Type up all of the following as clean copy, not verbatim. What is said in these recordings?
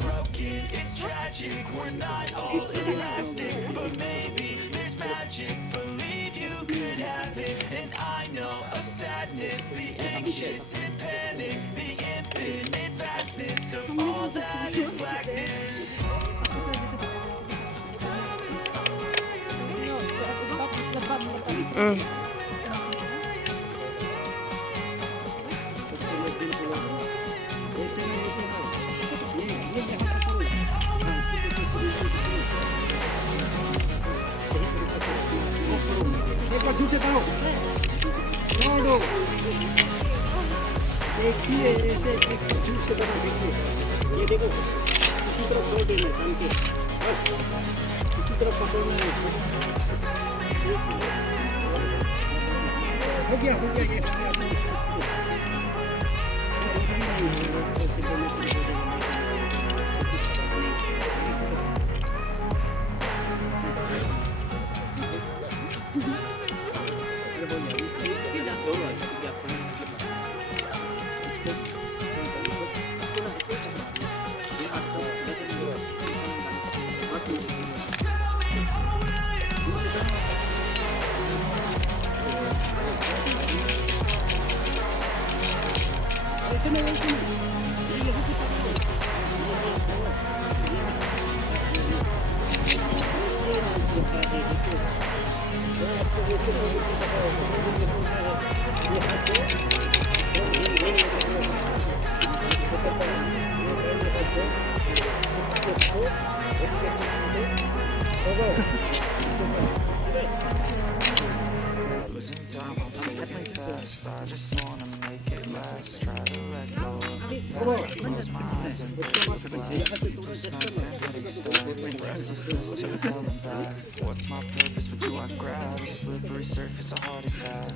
Broken, it's tragic, we're not all elastic, but maybe there's magic, believe you could have it. And I know of sadness, the anxious and panic, the infinite vastness of all that is blackness. दूसरे करो छोड़ दो देखिए ऐसे juice से बना देखिए ये देखो इसी तरफ छोड़ देना टांग के बस इसी तरफ पकड़ना है हो गया ये Losing time, I'm feeling fast, I just wanna make it last. Try to let go of the past, close my eyes and break the glass. Sleepless nights and headaches stack, restlessness to hell and back. What's my purpose, what do I grab? A slippery surface, a heart attack.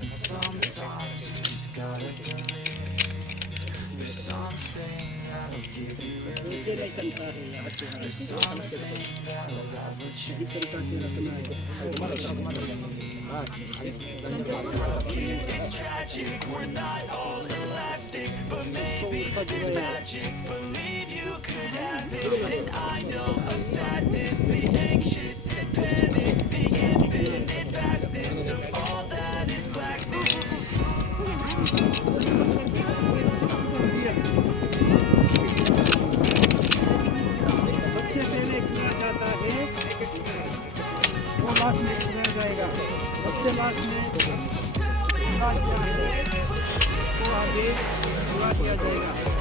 And sometimes you just gotta believe there's something that'll give you relief. There's something that'll have what you need. Broken, it's tragic, we're not all elastic, but maybe there's magic, believe you could have it. And I know of sadness, the anxious and panic, the infinite vastness of all that is blackness. सबसे पहले किया जाता है वो last में किया जाएगा सबसे लास्ट में पूरा किया जाएगा वो आगे पूरा किया जाएगा